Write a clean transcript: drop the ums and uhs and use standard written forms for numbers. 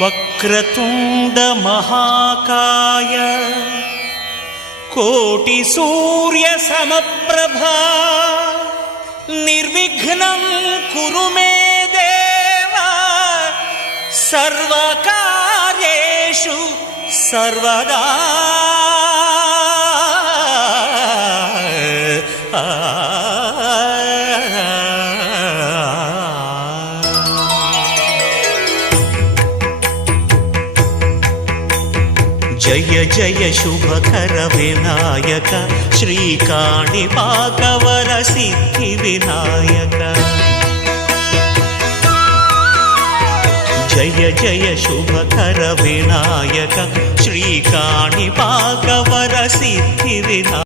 వక్రతుండ మహాకాయ కోటి సూర్య సమప్రభా నిర్విఘ్నం కురు మే దేవ సర్వకార్యేషు సర్వదా. జయ జయ శుభకర వినాయక శ్రీకాణిపాకవర సిద్ధి వినాయక. జయ జయ శుభకర వినాయక శ్రీకాణిపాకవర సిద్ధి వినాయక.